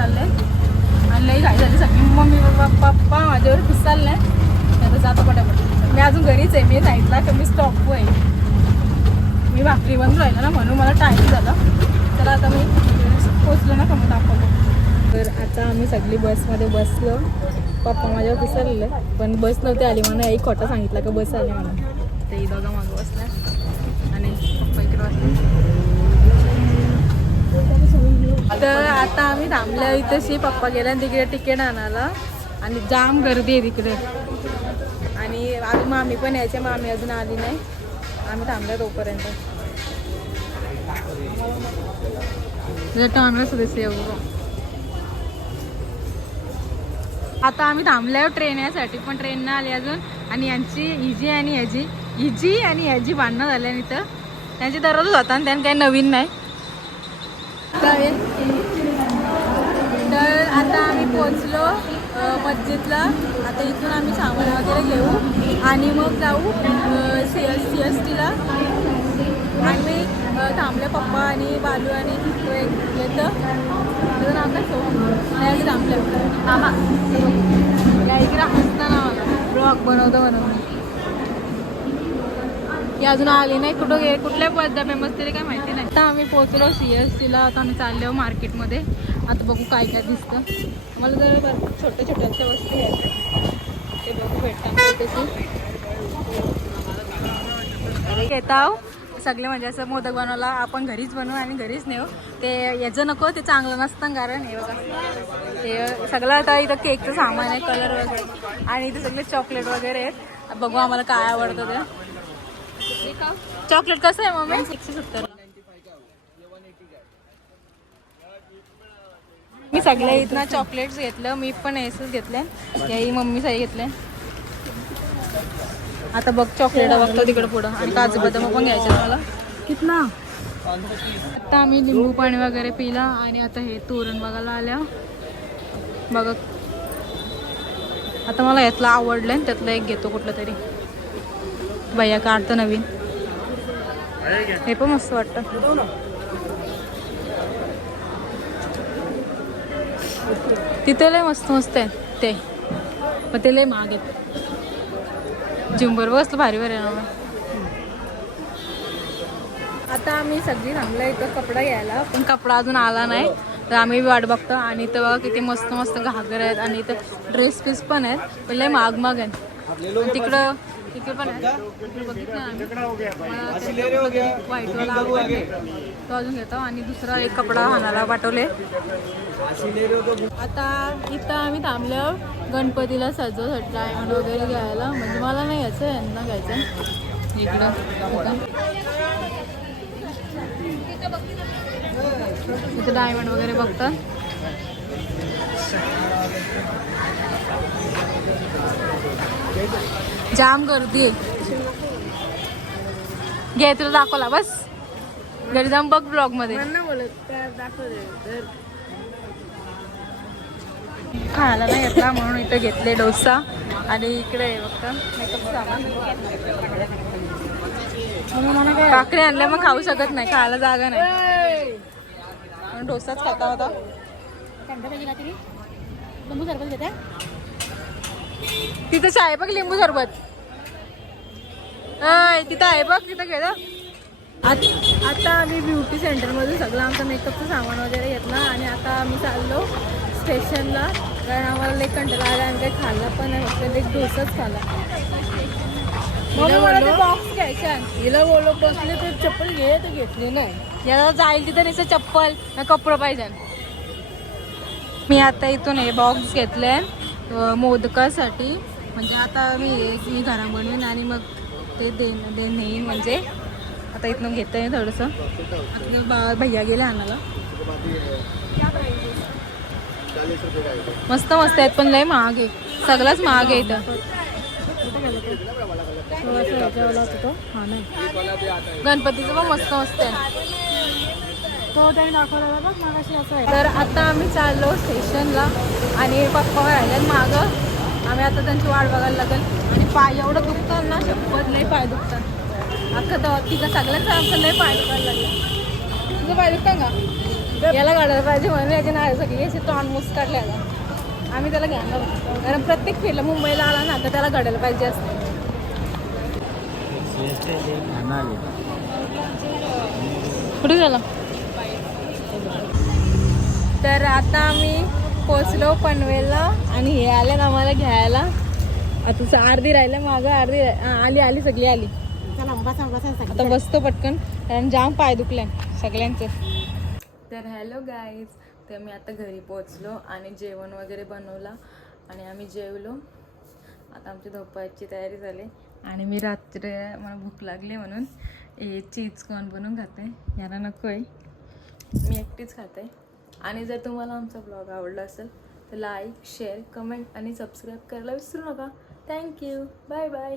चालले आणि लई घाई झाली सगळी. मम्मी पप्पा पप्पा माझ्यावर खुश नाही आता जातो पटापट. मी अजून घरीच आहे. मी सांगितलं का मी स्टॉप आहे. मी भाकरी बंद राहिलं ना म्हणून मला टाईम झाला. तर आता मी पोचलो ना कमी मग दाखवतो. तर आता आम्ही सगळी बसमध्ये बसलो. पप्पा माझ्यावर विसरले पण बस नव्हती आली म्हणून एक खोटा सांगितलं का बस आली म्हणून. ते दोघा मागं बसलं आणि पप्पा इकडे बसले तर आता आम्ही थांबल्या इथेशी. पप्पा गेला आणि तिकडे तिकीट आणायला. आणि जाम गर्दी आहे तिकडे. आणि अजून मामी पण यायचे. मामी अजून आली नाही. आम्ही थांबल्या तोपर्यंत. टाइमला सदस्य आता आम्ही थांबलो ट्रेन यासाठी पण ट्रेन नाही आली अजून. आणि यांची इजी आणि याची इजी आणि याची भांडणं झाल्या इथं. त्यांची दररोज होता आणि त्यांनी काही नवीन नाही काय? तर आता आम्ही पोचलो मस्जिदला. आता इथून आम्ही सामान वगैरे घेऊ. आणि मग जाऊ सी एस सी एस टीला. आम्ही थांबले पप्पा आणि बालू आणि येतं. त्याचं नाव काय? नाही थांबलं. मामा या इकडे हसताना मला ब्लॉग बनवतो बनवतो ती अजून आली नाही. कुठं गे कुठल्या पद्धत फेमस तरी काय माहिती नाही. आता आम्ही पोहोचलो सी एस सीला आता आम्ही चाललो मार्केटमध्ये. आता बघू काय काय दिसतं. मला जर भरपूर छोट्या छोट्याच्या वस्तू आहेत. ते बघू भेटतात येत आहो. सगळे म्हणजे असं मोदक बनवला आपण घरीच बनवू आणि घरीच नेऊ. ते याचं नको ते चांगलं नसतं कारण हे बघा. हे सगळं आता इथं केकचं सामान आहे कलर वगैरे. आणि इथे सगळे चॉकलेट वगैरे आहेत. बघू आम्हाला काय आवडतं ते. चॉकलेट कसं आहे मम्मी? एकशे सत्तर मी सगळ्या इथनं चॉकलेट्स घेतलं मी पण एसच घेतले. याही मम्मी साई घेतले. आता बघ चॉकलेट बघतो तिकडे पुढं. आणि काजू बदाम पण घ्यायचे मला. कितना? आता आम्ही लिंबू पाणी वगैरे पिला आणि आता हे तोरण बघायला आल्या. बघा. आता मला यातलं आवडलं त्यातलं एक घेतो कुठलं तरी. भैया काढतो नवीन. हे पण मस्त वाटतं. तिथे लय मस्त मस्त आहे ते. पण ते लय महाग आहेत. जिंबर बसलं भारी भारी आहे ना. आता आम्ही सगळी थांबलो इथं कपडा घ्यायला. पण कपडा अजून आला नाही. तर आम्ही वाट बघतो. आणि इथं बघा किती मस्त मस्त घागर आहेत. आणि इथं ड्रेस पीस पण आहेत. पण लय महाग आहेत. आणि तिकडं तिकडे पण आहे. आम्ही. मला ते अजून घेतो आणि दुसरा एक कपडा हाणाला पाठवले. आता इथं आम्ही थांबलो. गणपतीला सजवसाठी डायमंड वगैरे घ्यायला. म्हणजे मला नाही घ्यायचं यांना घ्यायचं. इकडं इथं. डायमंड वगैरे बघतात. जाम गर्दी आहे. घे तुला दाखवला बस. घरी जाऊन बघ ब्लॉगमध्ये. खायला नाही घेतला म्हणून इथं घेतले डोसा. आणि इकडे काकडे आणल्या मग खाऊ शकत नाही. खायला जागा नाही. डोसाच खाता होता. तिथं आहे बघ लिंबू सरबत. तिथं आहे बघ तिथं घे. आत- आम्ही ब्युटी सेंटरमधून सगळं आमचं मेकअपचं सामान वगैरे घेतलं आणि आता आम्ही चाललो स्टेशनला कारण आम्हाला लई कंटाळा आला आणि काही खाल्ला पण नाही फक्त एक डोसाच ते बॉक्स घ्यायचे हिला बोललो बसले तर चप्पल घे तर घेतली नाही. याला जाईल तिथं नुसतं चप्पल ना कपडं पाहिजे. मी आता इथून हे बॉक्स घेतले मोदकासाठी. म्हणजे आता मी मी घरा बनवेन आणि मग ते दे दे नेईन म्हणजे आता इथनं घेत आहे थोडंसं. आता बा- भैया गेले आणायला. मस्त मस्त आहेत पण लय महाग आहे सगळंच महाग आहे इथं. नाही. गणपतीचं पण मस्त मस्त आहे. तो त्यांनी दाखवला बघ मागाशी असं आहे. तर आता आम्ही चाललो स्टेशनला आणि पप्पा राहिल्यात मागं. आम्ही आता त्यांची वाट बघायला लागेल. आणि पाय एवढं दुखतात ना शपथ लई पाय दुखतात. अख्खं तो तिघं सगळ्यांचं आमचं लय पाय दुखायला लागलं. तुझं पाय दुखतं का? याला काढायला पाहिजे म्हणून याचे नाही सगळी याचे तोंड मुस काढले आता. आम्ही त्याला घेणार कारण प्रत्येक फिरला मुंबईला आला ना तर त्याला काढायला पाहिजे असतं. कुठे गेला? तर आता आम्ही पोचलो पनवेलला आणि हे आले ना आम्हाला घ्यायला. आता अर्धी राहिलं मागं अर्धी आली आली सगळी आली. आता बसतो पटकन कारण जाम पाय दुखले सगळ्यांचे. तर हॅलो गाईज तर मी आता घरी पोचलो आणि जेवण वगैरे बनवलं आणि आम्ही जेवलो. आता आमची धोपायची तयारी झाली. आणि मी रात्री मला भूक लागली म्हणून हे चीज कॉर्न बनवून खाते? याला नको आहे. मी एकटीच खाते. आणि जर तुम्हाला आमचा ब्लॉग आवडला असेल तर लाईक शेअर कमेंट आणि सबस्क्राईब करायला विसरू नका. Thank you bye bye